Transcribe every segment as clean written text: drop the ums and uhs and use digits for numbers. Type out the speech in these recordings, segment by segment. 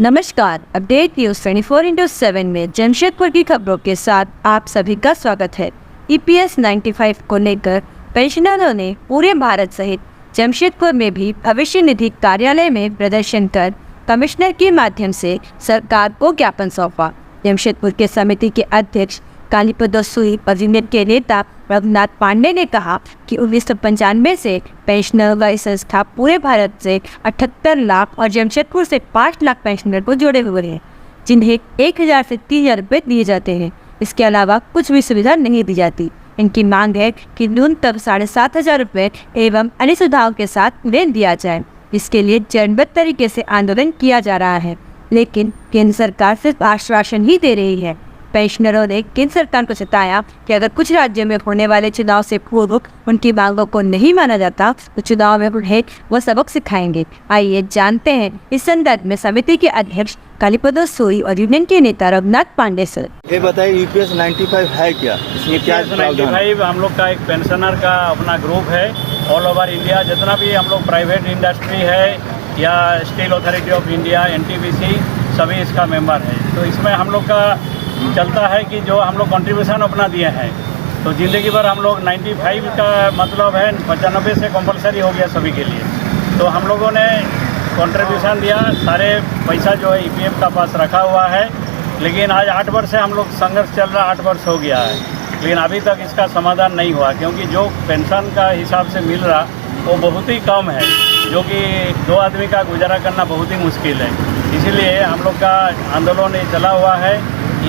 नमस्कार, update news 24/7 में जमशेदपुर की खबरों के साथ आप सभी का स्वागत है। EPS 95 को लेकर पेंशनरों ने पूरे भारत सहित जमशेदपुर में भी भविष्य निधि कार्यालय में प्रदर्शन कर कमिश्नर के माध्यम से सरकार को ज्ञापन सौंपा। जमशेदपुर के समिति के अध्यक्ष कालीपद सुई और यूनियन के नेता रघुनाथ पांडे ने कहा कि 1995 से पेंशनर व संस्था पूरे भारत से 78 लाख और जमशेदपुर से 5 लाख पेंशनर को जोड़े हुए हैं, जिन्हें 1000 से 3000 रुपये दिए जाते हैं। इसके अलावा कुछ भी सुविधा नहीं दी जाती। इनकी मांग है कि न्यूनतम 7500 रुपये एवं अन्य सुविधाओं के साथ उन्हें दिया जाए। इसके लिए चरणबद्ध तरीके से आंदोलन किया जा रहा है, लेकिन केंद्र सरकार सिर्फ आश्वासन ही दे रही है। पेंशनरों ने केंद्र सरकार को बताया कि अगर कुछ राज्यों में होने वाले चुनाव से पूर्व उनकी मांगों को नहीं माना जाता तो चुनाव में उन्हें वो सबक सिखाएंगे। आइए जानते हैं इस संदर्भ में समिति के अध्यक्ष कालीपद सुई और यूनियन के नेता रघुनाथ पांडे सर। ये बताइए EPS 95 है क्या? इसमें क्या EPS 95 हम लोग का एक पेंशनर का अपना ग्रुप है। ऑल ओवर इंडिया जितना भी हम लोग प्राइवेट इंडस्ट्री है या steel authority of India, NTPC, सभी इसका मेंबर है। तो इसमें हम लोग का चलता है कि जो हम लोग कंट्रीब्यूशन अपना दिए हैं, तो ज़िंदगी भर हम लोग 95 का मतलब है 95 से कंपलसरी हो गया सभी के लिए। तो हम लोगों ने कंट्रीब्यूशन दिया, सारे पैसा जो है EPF का पास रखा हुआ है। लेकिन आज 8 वर्ष से हम लोग संघर्ष चल रहा, 8 वर्ष हो गया है, लेकिन अभी तक इसका समाधान नहीं हुआ, क्योंकि जो पेंशन का हिसाब से मिल रहा वो बहुत ही कम है, जो कि 2 आदमी का गुजारा करना बहुत ही मुश्किल है। इसीलिए हम लोग का आंदोलन ये चला हुआ है।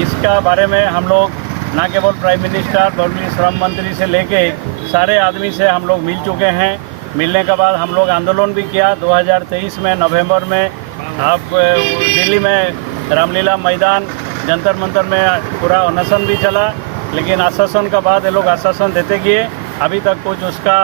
इसका बारे में हम लोग ना केवल प्राइम मिनिस्टर बल्कि श्रम मंत्री से लेके सारे आदमी से हम लोग मिल चुके हैं। मिलने के बाद हम लोग आंदोलन भी किया। 2023 में नवंबर में आप दिल्ली में रामलीला मैदान जंतर मंतर में पूरा अनशन भी चला, लेकिन आश्वासन का बाद ये लोग आश्वासन देते गए, अभी तक कुछ उसका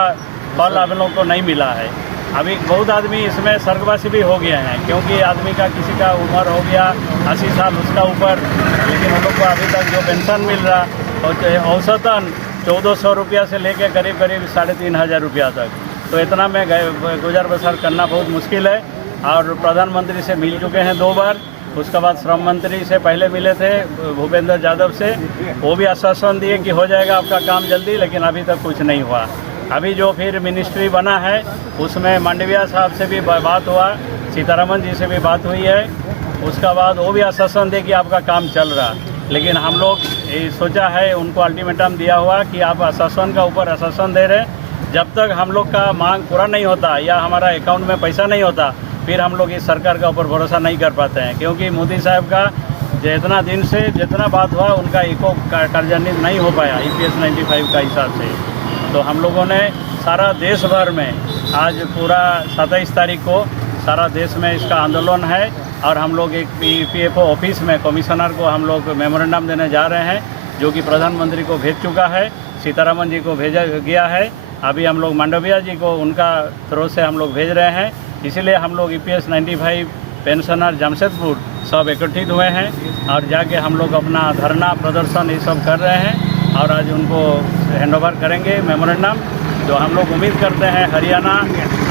फल आप लोगों को नहीं मिला है। अभी बहुत आदमी इसमें स्वर्गवासी भी हो गए हैं, क्योंकि आदमी का किसी का उम्र हो गया 80 साल उसका ऊपर, लेकिन उन लोग को अभी तक जो पेंशन मिल रहा और औसतन 1400 रुपया से लेके करीब 3500 रुपया तक, तो इतना में गुजर बसर करना बहुत मुश्किल है। और प्रधानमंत्री से मिल चुके हैं 2 बार, उसके बाद श्रम मंत्री से पहले मिले थे भूपेंद्र यादव से, वो भी आश्वासन दिए कि हो जाएगा आपका काम जल्दी, लेकिन अभी तक कुछ नहीं हुआ। अभी जो फिर मिनिस्ट्री बना है उसमें मांडविया साहब से भी बात हुआ, सीतारमन जी से भी बात हुई है, उसका बाद वो भी आश्वासन दे कि आपका काम चल रहा। लेकिन हम लोग ये सोचा है, उनको अल्टीमेटम दिया हुआ कि आप आश्वासन का ऊपर आश्वासन दे रहे, जब तक हम लोग का मांग पूरा नहीं होता या हमारा अकाउंट में पैसा नहीं होता, फिर हम लोग इस सरकार का ऊपर भरोसा नहीं कर पाते हैं। क्योंकि मोदी साहब का जितना दिन से जितना बात हुआ उनका एको कार्यान्वित नहीं हो पाया EPS 95 का हिसाब से। तो हम लोगों ने सारा देश भर में आज पूरा 27 तारीख को सारा देश में इसका आंदोलन है, और हम लोग एक PFO ऑफिस में कमिश्नर को हम लोग मेमोरेंडम देने जा रहे हैं, जो कि प्रधानमंत्री को भेज चुका है, सीतारमन जी को भेजा गया है, अभी हम लोग मांडविया जी को उनका थ्रू से हम लोग भेज रहे हैं। इसीलिए हम लोग EPS 95 पेंशनर जमशेदपुर सब एकत्रित हुए हैं और जाके हम लोग अपना धरना प्रदर्शन ये सब कर रहे हैं, और आज उनको हैंडओवर करेंगे मेमोरेंडम, जो हम लोग उम्मीद करते हैं हरियाणा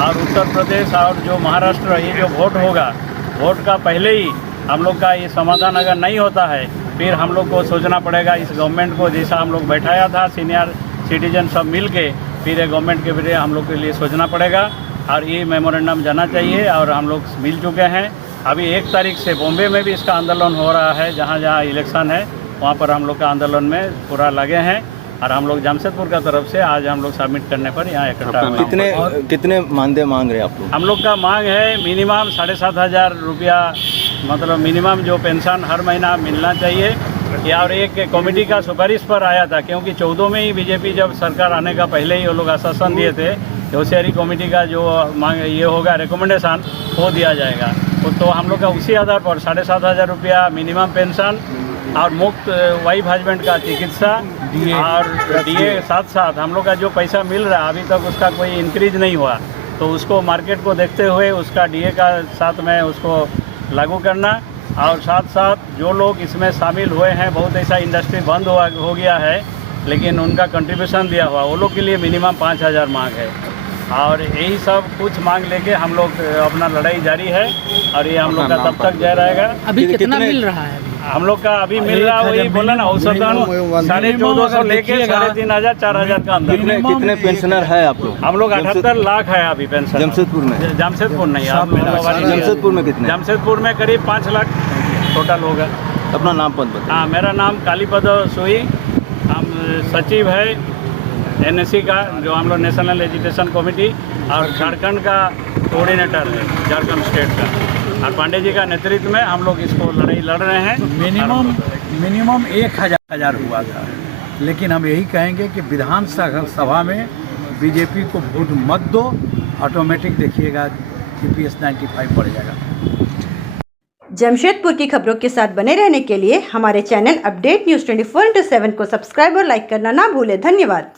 और उत्तर प्रदेश और जो महाराष्ट्र, ये जो वोट होगा, वोट का पहले ही हम लोग का ये समाधान अगर नहीं होता है, फिर हम लोग को सोचना पड़ेगा इस गवर्नमेंट को, जैसा हम लोग बैठाया था सीनियर सिटीजन सब मिल के, फिर ये गवर्नमेंट के लिए हम लोग के लिए सोचना पड़ेगा, और ये मेमोरेंडम जाना चाहिए। और हम लोग मिल चुके हैं। अभी 1 तारीख से बॉम्बे में भी इसका आंदोलन हो रहा है, जहाँ जहाँ इलेक्शन है वहाँ पर हम लोग का आंदोलन में पूरा लगे हैं, और हम लोग जमशेदपुर का तरफ से आज हम लोग सबमिट करने पर यहाँ इकट्ठा हुए। कितने मानदेय मांग रहे हैं आप लोग? हम लोग का मांग है मिनिमम 7500 रुपया, मतलब मिनिमम जो पेंशन हर महीना मिलना चाहिए। और एक कमेटी का सुपारिश पर आया था, क्योंकि 14 में ही बीजेपी जब सरकार आने का पहले ही वो लोग आश्वासन दिए थे, होशियारी कमेटी का जो मांग ये होगा रिकमेंडेशन वो दिया जाएगा। तो हम लोग का उसी आधार पर 7500 रुपया मिनिमम पेंशन और मुफ्त वाइफ हस्बैंड का चिकित्सा और DA साथ साथ हम लोग का जो पैसा मिल रहा है अभी तक उसका कोई इंक्रीज नहीं हुआ, तो उसको मार्केट को देखते हुए उसका DA का साथ में उसको लागू करना। और साथ साथ जो लोग इसमें शामिल हुए हैं, बहुत ऐसा इंडस्ट्री बंद हो गया है लेकिन उनका कंट्रीब्यूशन दिया हुआ, वो लोग के लिए मिनिमम 5000 मांग है। और यही सब कुछ मांग लेके हम लोग अपना लड़ाई जारी है और ये हम लोग का तब तक जय रहेगा। अभी कितना कितने- मिल रहा है? हम लोग का अभी मिल रहा है वही बोला ना, औसतन 1450 लेके 3500 4000 का अंदर। कितने पेंशनर है आप लोग? हम लोग 78 लाख है अभी पेंशन। जमशेदपुर में? जमशेदपुर नहीं, आप जमशेदपुर में कितने? जमशेदपुर में करीब 5 लाख टोटल होगा। अपना नाम पद बताइए। हाँ, मेरा नाम कालीपद सोई, हम सचिव है NSC का, जो हम लोग नेशनल एजुकेशन कमेटी, और झारखंड का कोऑर्डिनेटर है झारखंड स्टेट का, और पांडे जी का नेतृत्व में हम लोग इसको लड़ाई लड़ रहे हैं। मिनिमम 1000 हुआ था, लेकिन हम यही कहेंगे कि विधानसभा में बीजेपी को वोट मत दो, ऑटोमेटिक देखिएगा EPS 95 बढ़ जाएगा। जमशेदपुर की खबरों के साथ बने रहने के लिए हमारे चैनल अपडेट न्यूज़ 24/7 को सब्सक्राइब और लाइक करना ना भूलें। धन्यवाद।